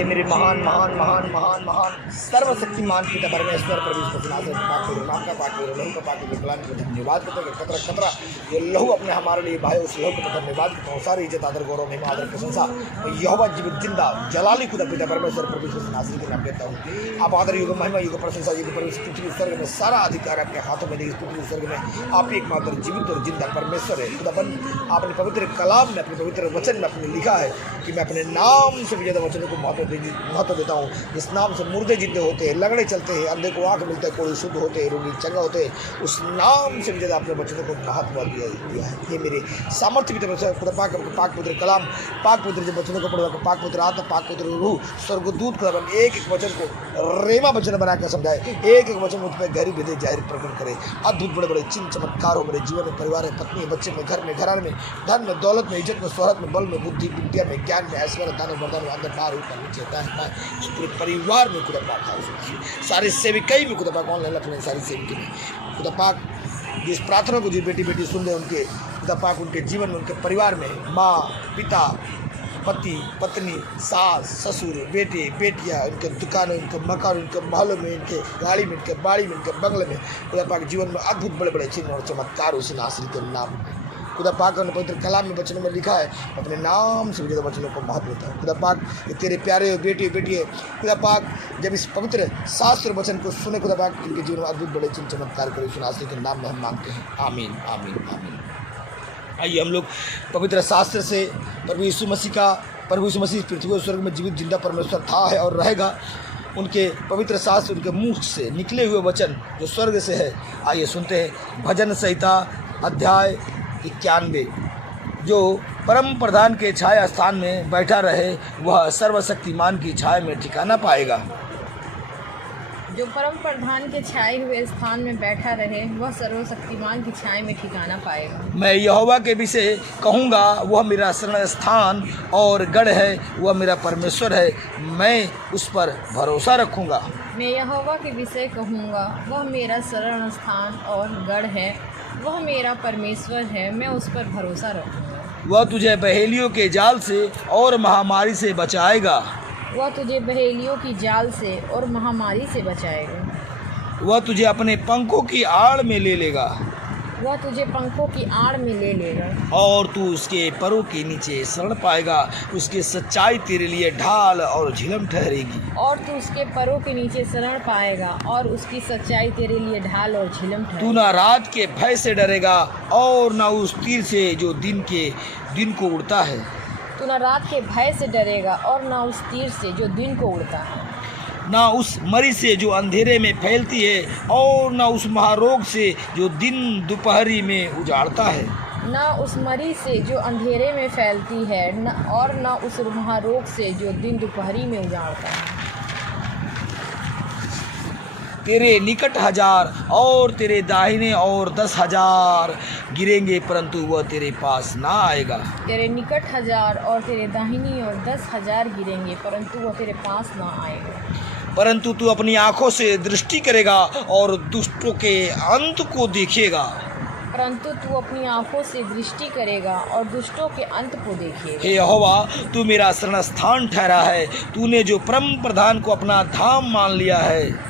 हे मेरे महान महान महान महान महान सर्वशक्तिमान पिता परमेश्वर प्रभु नाम का पाठ करो, लहू का पाठ करो, कलाम को धन्यवाद करते हैं। कतरा कतरा ये लहू अपने हमारे लिए भाई, उस लहू को धन्यवाद करता हूँ। सारी इज्जत आदर गौरव महिमा आदर प्रशंसा यहोवा जीवित जिंदा जलाली खुदा पिता परमेश्वर प्रभु नासिर के नाम देता हूँ। आप आदर युग महिमा युग प्रशंसा युग पृथ्वी स्वर्ग में सारा अधिकार अपने हाथों में देखिए। पृथ्वी स्वर्ग में आप एकमात्र जीवित और जिंदा परमेश्वर है खुदाबंद। आपने पवित्र कलाम में अपने पवित्र वचन में अपने लिखा है कि मैं अपने नाम से भी ज़्यादा वचनों को महत्व देता हूँ। इस नाम से मुर्दे जिंदे होते हैं, लगड़े चलते हैं, अंधे को आँख मिलता है, कोई शुद्ध होते हैं, रोगी चंगा होते हैं। उस नाम से भी ज़्यादा अपने वचनों को महत्व दिया है। ये मेरे सामर्थ्य की तरफ से खुदा पाक पुत्र कलाम, पाक पुत्र जब वचनों को पढ़वा, पाक पुत्र आत्मा, पाक पुत्र रूह, स्वर्गदूत खुदाबंद एक एक वचन को रेमा वचन बना कर समझाए, एक एक वचन मुझ पर गहरी विधि जाहिर प्रकट करे। अद्भुत बड़े बड़े चिन्ह चमत्कार हो मेरे जीवन में, परिवार में, पत्नी बच्चे में, घर में, घराने में, धन में, दौलत में, इज्जत में, शोहरत में, बल में, बुद्धि विद्या में, ज्ञान में, ऐश्वर्य, दान वरदान में, अंदर बाहर ऊपर नीचे दाएं बाएं, इस पूरे परिवार में खुदा पाक सारे सेविकई में खुदा पाक ऑनलाइन रखने सारी सेविकी में खुदा पाक जिस प्रार्थना को जो बेटी बेटी सुन रहे उनके खुदा पाक उनके जीवन में, उनके परिवार में माँ पिता पति पत्नी सास ससुर बेटे बेटियाँ, उनके दुकानों, उनके मकान, उनके महलों में, इनके गाड़ी में, इनके बाड़ी में, इनके बंगले में खुदा पाक जीवन में अद्भुत बड़े बड़े चिन्ह और चमत्कार उसी नासिर के नाम में खुदा पाक ने पवित्र कलाम में वचनों में लिखा है। अपने नाम से ज़्यादा वचनों को महत्व देता है खुदा पाक। ये तेरे प्यारे बेटे बेटी है खुदा पाक, जब इस पवित्र शास्त्र वचन को सुने खुदा पाक इनके जीवन में अद्भुत बड़े चिन्ह चमत्कार करे उसी नासिर के नाम में हम मांगते हैं। आमीन आमीन आमीन। आइए हम लोग पवित्र शास्त्र से प्रभु यीशु मसीह पृथ्वी और स्वर्ग में जीवित जिंदा परमेश्वर था है और रहेगा, उनके पवित्र शास्त्र उनके मुख से निकले हुए वचन जो स्वर्ग से है। आइए सुनते हैं भजन संहिता अध्याय 91। जो परम प्रधान के छाया स्थान में बैठा रहे वह सर्वशक्तिमान की छाया में ठिकाना पाएगा। जो परम प्रधान के छाए हुए स्थान में बैठा रहे वह सर्वशक्तिमान की छाया में ठिकाना पाएगा। मैं यहोवा के विषय कहूँगा, वह मेरा शरण स्थान और गढ़ है, वह मेरा परमेश्वर है, मैं उस पर भरोसा रखूँगा। मैं यहोवा के विषय कहूँगा, वह मेरा शरण स्थान और गढ़ है, वह मेरा परमेश्वर है, मैं उस पर भरोसा रखूँगा। वह तुझे बहेलियों के जाल से और महामारी से बचाएगा। वह तुझे बहेलियों की जाल से और महामारी से बचाएगा। वह तुझे अपने पंखों की आड़ में ले लेगा। वह तुझे पंखों की आड़ में ले लेगा। और तू उसके परों के नीचे शरण पाएगा। उसकी सच्चाई तेरे लिए ढाल और झिलम ठहरेगी। और तू उसके परों के नीचे शरण पाएगा और उसकी सच्चाई तेरे लिए ढाल और झिलम ठहरेगी। तू ना रात के भय से डरेगा और ना उस तीर से जो दिन को उड़ता है। तू न रात के भय से डरेगा और न उस तीर से जो दिन को उड़ता है। ना उस मरी से जो अंधेरे में फैलती है और ना उस महारोग से जो दिन दोपहरी में उजाड़ता है। न उस मरी से जो अंधेरे में फैलती है और न उस महारोग से जो दिन दोपहरी में उजाड़ता है। तेरे निकट 1000 और तेरे दाहिने और 10,000 गिरेंगे परंतु वह तेरे पास ना आएगा। तेरे निकट 1000 और तेरे दाहिनी और 10,000 गिरेंगे परंतु वह तेरे पास ना आएगा। परंतु तू अपनी आँखों से दृष्टि करेगा और दुष्टों के अंत को देखेगा। परंतु तू अपनी आँखों से दृष्टि करेगा और दुष्टों के अंत को देखेगा। हे यहोवा, तू मेरा शरण स्थान ठहरा है। तूने जो परम प्रधान को अपना धाम मान लिया है।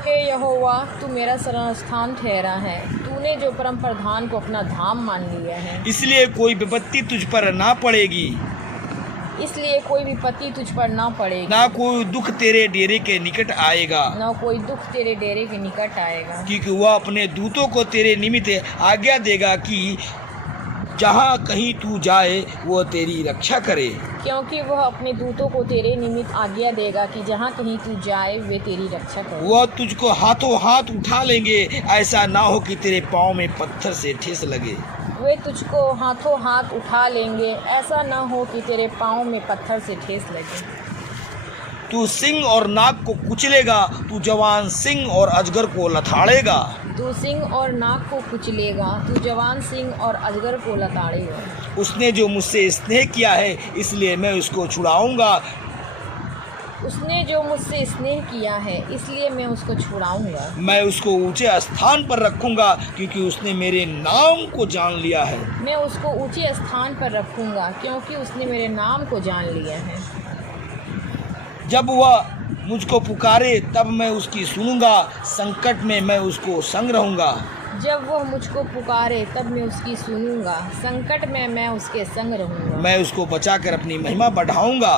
हे यहोवा, तू मेरा शरण स्थान ठहरा है। तूने जो परम प्रधान को अपना धाम मान लिया है। इसलिए कोई विपत्ति तुझ पर ना पड़ेगी। इसलिए कोई विपत्ति तुझ पर ना पड़ेगी। ना कोई दुख तेरे डेरे के निकट आएगा। ना कोई दुख तेरे डेरे के निकट आएगा। क्योंकि वह अपने दूतों को तेरे निमित्त आज्ञा देगा कि जहाँ कहीं तू जाए वह तेरी रक्षा करे। क्योंकि वह अपने दूतों को तेरे निमित्त आज्ञा देगा कि जहाँ कहीं तू जाए वे तेरी रक्षा करे। वह तुझको हाथों हाथ उठा लेंगे, ऐसा ना हो कि तेरे पाँव में पत्थर से ठेस लगे। वे तुझको हाथों हाथ उठा लेंगे, ऐसा ना हो कि तेरे पाँव में पत्थर से ठेस लगे। तू सिंह और नाग को कुचलेगा, तू जवान सिंह और अजगर को लथाड़ेगा। तू सिंह और नाग को कुचलेगा, तू जवान सिंह और अजगर को लताड़ेगा। उसने जो मुझसे स्नेह किया है इसलिए मैं उसको छुड़ाऊंगा। उसने जो मुझसे स्नेह किया है इसलिए मैं उसको छुड़ाऊंगा। मैं उसको ऊंचे स्थान पर रखूंगा क्योंकि उसने मेरे नाम को जान लिया है। मैं उसको ऊंचे स्थान पर रखूंगा क्योंकि उसने मेरे नाम को जान लिया है। जब वह मुझको पुकारे तब मैं उसकी सुनूंगा, संकट में मैं उसको संग रहूँगा। जब वह मुझको पुकारे तब मैं उसकी सुनूंगा, संकट में मैं उसके संग रहूंगा। मैं उसको बचाकर अपनी महिमा बढ़ाऊंगा।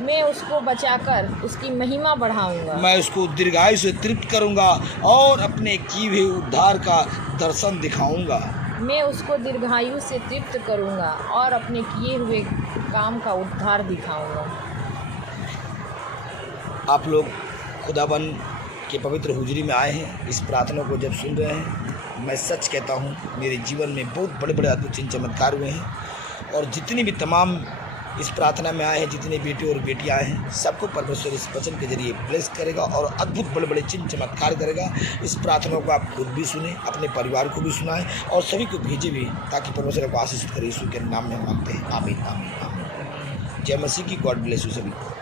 मैं उसको बचाकर उसकी महिमा बढ़ाऊंगा। मैं उसको दीर्घायु से तृप्त करूंगा और अपने किए हुए उद्धार का दर्शन दिखाऊंगा। मैं उसको दीर्घायु से तृप्त करूंगा और अपने किए हुए काम का उद्धार दिखाऊंगा। आप लोग खुदाबंद के पवित्र हुजरी में आए हैं, इस प्रार्थना को जब सुन रहे हैं, मैं सच कहता हूँ मेरे जीवन में बहुत बड़े बड़े अद्भुत चिन्ह चमत्कार हुए हैं। और जितनी भी तमाम इस प्रार्थना में आए हैं, जितने बेटे और बेटियां आए हैं, सबको परमेश्वर इस वचन के जरिए ब्लेस करेगा और अद्भुत बड़े बड़े चिन्ह चमत्कार करेगा। इस प्रार्थना को आप खुद भी सुने, अपने परिवार को भी सुनाएं और सभी को भेजे भी, ताकि परमेश्वर को आशीषित करे। यीशु के नाम में हम मांगते हैं, आमीन आमीन आमीन। जय मसीह की। गॉड ब्लेस यू सभी को।